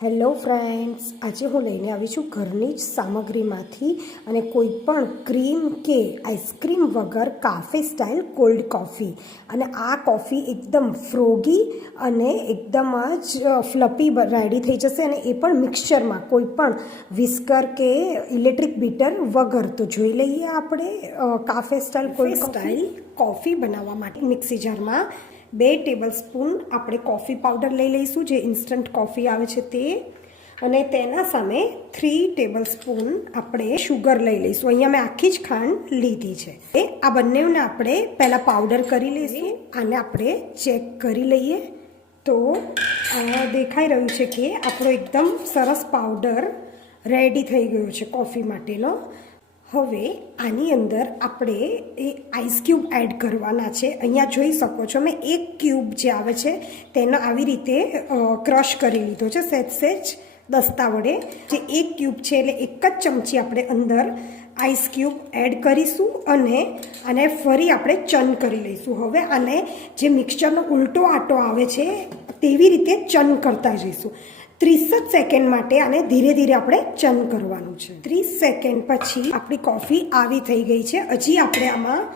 Hello friends, આજે હું લઈને આવી છું ઘરની જ સામગ્રીમાંથી અને કોઈ પણ ક્રીમ કે આઈસ્ક્રીમ વગર કાફે સ્ટાઇલ કોલ્ડ કોફી. અને આ કોફી એકદમ ફ્રોગી અને એકદમ જ ફ્લપી રેડી થઈ જશે, અને એ પણ મિક્સચરમાં, કોઈ પણ વિસ્કર કે ઇલેક્ટ્રિક બીટર વગર. તો જોઈ લઈએ આપણે કાફે સ્ટાઇલ કોફી બનાવવા માટે મિક્સી જારમાં 2 ટેબલ સ્પૂન આપણે કોફી પાવડર લઈ લઈશું, જે ઇન્સ્ટન્ટ કોફી આવે છે તે. અને તેના સામે 3 ટેબલ સ્પૂન આપણે શુગર લઈ લઈશું. અહીંયા મેં આખી જ ખાંડ લીધી છે. આ બંનેને આપણે પહેલાં પાવડર કરી લઈશું. આને આપણે ચેક કરી લઈએ તો દેખાઈ રહ્યું છે કે આપણો એકદમ સરસ પાવડર રેડી થઈ ગયો છે કોફી માટેનો. હવે આની અંદર આપણે એ આઈસ ક્યુબ એડ કરવાના છે. અહીંયા જોઈ શકો છો, મેં 1 ક્યુબ જે આવે છે તેનો આવી રીતે ક્રશ કરી લીધો છે, સહેજ દસ્તા વડે. જે 1 ક્યુબ છે એટલે 1 જ ચમચી આપણે અંદર આઈસ ક્યુબ એડ કરીશું અને આને ફરી આપણે ચર્ન કરી લઈશું. હવે આને જે મિક્સચરનો ઉલટો આટો આવે છે તેવી રીતે ચર્ન કરતા જઈશું. 30 સેકન્ડ માટે આને ધીરે ધીરે આપણે ચર્ન કરવાનું છે. 30 સેકન્ડ પછી આપણી કોફી આવી થઈ ગઈ છે. હજી આપણે આમાં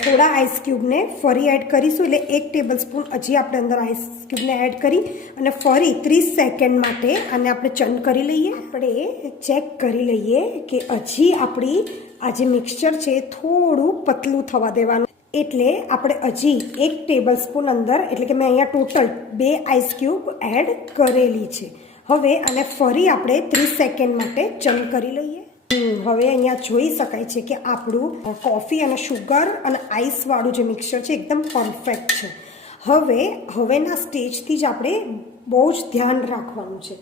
થોડા આઈસ ક્યુબને ફરી એડ કરીશું, એટલે 1 ટેબલ સ્પૂન હજી આપણે અંદર આઈસ ક્યુબને એડ કરી અને ફરી 30 સેકન્ડ માટે આને આપણે ચર્ન કરી લઈએ. આપણે ચેક કરી લઈએ કે હજી આપણી આ જે મિક્સચર છે થોડું પતલું થવા દેવાનું, એટલે આપણે હજી 1 ટેબલ સ્પૂન અંદર, એટલે કે મેં અહીંયા ટોટલ 2 આઈસ ક્યુબ એડ કરેલી છે. હવે આને ફરી આપણે 30 સેકન્ડ માટે ચર્ન કરી લઈએ. હવે અહીંયા જોઈ શકાય છે કે આપણું કોફી અને શુગર અને આઈસવાળું જે મિક્સચર છે એકદમ પરફેક્ટ છે. હવેના સ્ટેજથી જ આપણે બહુ જ ધ્યાન રાખવાનું છે.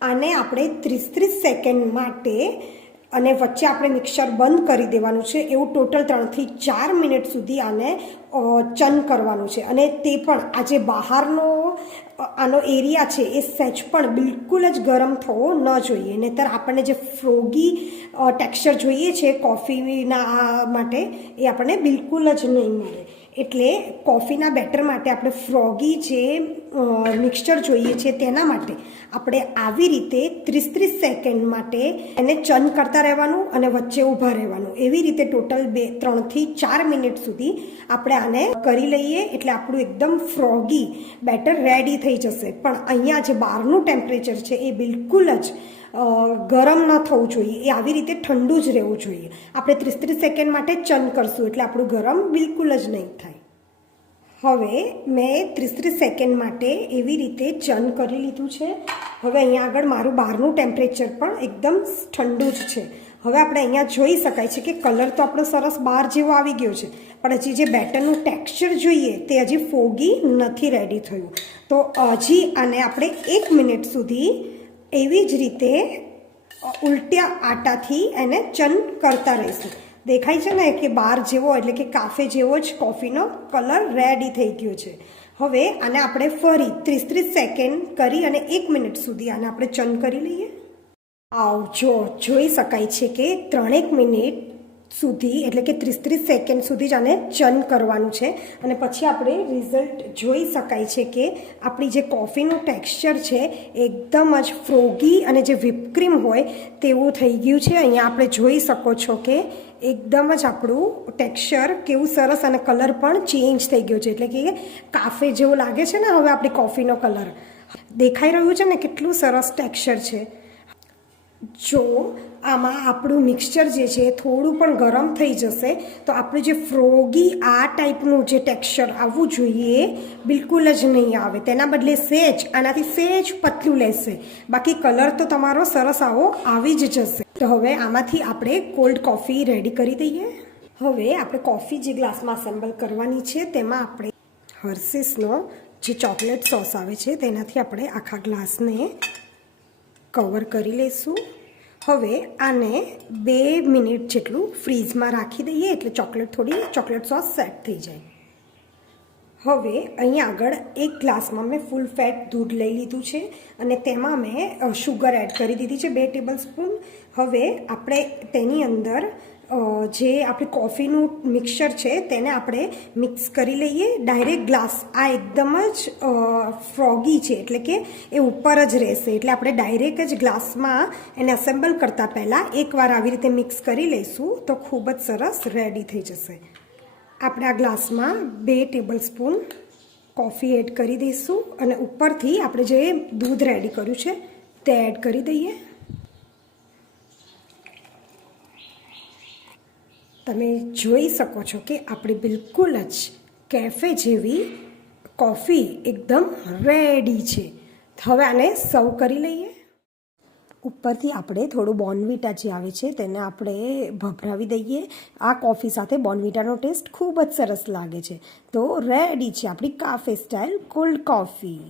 આને આપણે 30 સેકન્ડ માટે અને વચ્ચે આપણે મિક્સચર બંધ કરી દેવાનું છે. એવું ટોટલ 3 થી 4 મિનિટ સુધી આને ચર્ન કરવાનું છે. અને તે પણ આ જે બહારનો આનો એરિયા છે એ સહેજ પણ બિલકુલ જ ગરમ થવો ન જોઈએ, નહીંતર આપણને જે ફ્રોગી ટેક્સચર જોઈએ છે કોફીના માટે એ આપણને બિલકુલ જ નહીં મળે. એટલે કોફીના બેટર માટે આપણે ફ્રોગી જે મિક્સચર જોઈએ છે તેના માટે આપણે આવી રીતે 30 સેકન્ડ માટે એને ચર્ન કરતા રહેવાનું અને વચ્ચે ઊભા રહેવાનું. એવી રીતે ટોટલ 3 થી 4 મિનિટ સુધી આપણે આને કરી લઈએ, એટલે આપણું એકદમ ફ્રોગી બેટર રેડી થઈ જશે. પણ અહીંયા જે બહારનું ટેમ્પરેચર છે એ બિલકુલ જ ગરમ ન થવું જોઈએ, એ આવી રીતે ઠંડુ જ રહેવું જોઈએ. આપણે 30 સેકન્ડ માટે ચર્ન કરશું એટલે આપણું ગરમ બિલકુલ જ નહીં થાય. હવે મેં 30 સેકન્ડ માટે એવી રીતે ચર્ન કરી લીધું છે. હવે અહીંયા આગળ મારું બહારનું ટેમ્પરેચર પણ એકદમ ઠંડુ જ છે. હવે આપણે અહીંયા જોઈ શકાય છે કે કલર તો આપણો સરસ બહાર જેવો આવી ગયો છે, પણ હજી જે બેટરનું ટેક્સચર જોઈએ તે હજી ફોગી નથી રેડી થયું. તો હજી આને આપણે 1 મિનિટ સુધી એવી જ રીતે ઉલટા આટાથી એને ચર્ન કરતા રહીશું. દેખાય છે ને કે બહાર જેવો, એટલે કે કાફે જેવો જ કોફીનો કલર રેડી થઈ ગયો છે. હવે આને આપણે ફરી 30 સેકન્ડ કરી અને 1 મિનિટ સુધી આને આપણે ચર્ન કરી લઈએ. જોઈ શકાય છે કે 3 મિનિટ સુધી, એટલે કે 30 સેકન્ડ સુધી જ આને ચર્ન કરવાનું છે. અને પછી આપણે રિઝલ્ટ જોઈ શકાય છે કે આપણી જે કોફીનું ટેક્સચર છે એકદમ જ ફ્રોગી અને જે વ્હિપક્રીમ હોય તેવું થઈ ગયું છે. અહીંયા આપણે જોઈ શકો છો કે એકદમ જ આપણું ટેક્સચર કેવું સરસ, અને કલર પણ ચેન્જ થઈ ગયો છે, એટલે કે કાફે જેવું લાગે છે ને હવે આપણી કોફીનો કલર દેખાઈ રહ્યું છે ને, કેટલું સરસ ટેક્સચર છે. જો આમાં આપણું મિક્સચર જે છે થોડું પણ ગરમ થઈ જશે તો આપણું જે ફ્રોગી આ ટાઈપનું જે ટેક્સચર આવવું જોઈએ બિલકુલ જ નહીં આવે. તેના બદલે આનાથી સહેજ પતલું લેશે, બાકી કલર તો તમારો સરસ આવો આવી જ જશે. તો હવે આમાંથી આપણે કોલ્ડ કોફી રેડી કરી દઈએ. હવે આપણે કોફી જે ગ્લાસમાં અસેમ્બલ કરવાની છે તેમાં આપણે હર્શીસનો જે ચોકલેટ સોસ આવે છે તેનાથી આપણે આખા ગ્લાસને કવર કરી લઈશું. હવે આને 2 મિનિટ જેટલું ફ્રીઝમાં રાખી દઈએ, એટલે ચોકલેટ સોસ સેટ થઈ જાય. હવે અહીંયા આગળ 1 ગ્લાસમાં મેં ફૂલ ફેટ દૂધ લઈ લીધું છે અને તેમાં મેં શુગર એડ કરી દીધી છે 2 ટેબલ સ્પૂન. હવે આપણે તેની અંદર જે આપણી કોફીનું મિક્સર છે તેને આપણે મિક્સ કરી લઈએ ડાયરેક્ટ ગ્લાસ. આ એકદમ જ ફ્રોગી છે એટલે કે એ ઉપર જ રહેશે, એટલે આપણે ડાયરેક્ટ જ ગ્લાસમાં એને અસેમ્બલ કરતાં પહેલાં એકવાર આવી રીતે મિક્સ કરી લઈશું તો ખૂબ જ સરસ રેડી થઈ જશે. આપણે આ ગ્લાસમાં 2 ટેબલ સ્પૂન કોફી એડ કરી દઈશું અને ઉપરથી આપણે જે દૂધ રેડી કર્યું છે તે એડ કરી દઈએ. તમે જોઈ શકો છો કે આપણી બિલકુલ જ કેફે જેવી કોફી એકદમ રેડી છે. હવે આને સર્વ કરી લઈએ. ઉપરથી આપણે થોડું બોર્નવિટા જે આવે છે તેને આપણે ભભરાવી દઈએ. આ કોફી સાથે બોર્નવિટાનો ટેસ્ટ ખૂબ જ સરસ લાગે છે. તો રેડી છે આપણી કાફે સ્ટાઇલ કોલ્ડ કોફી.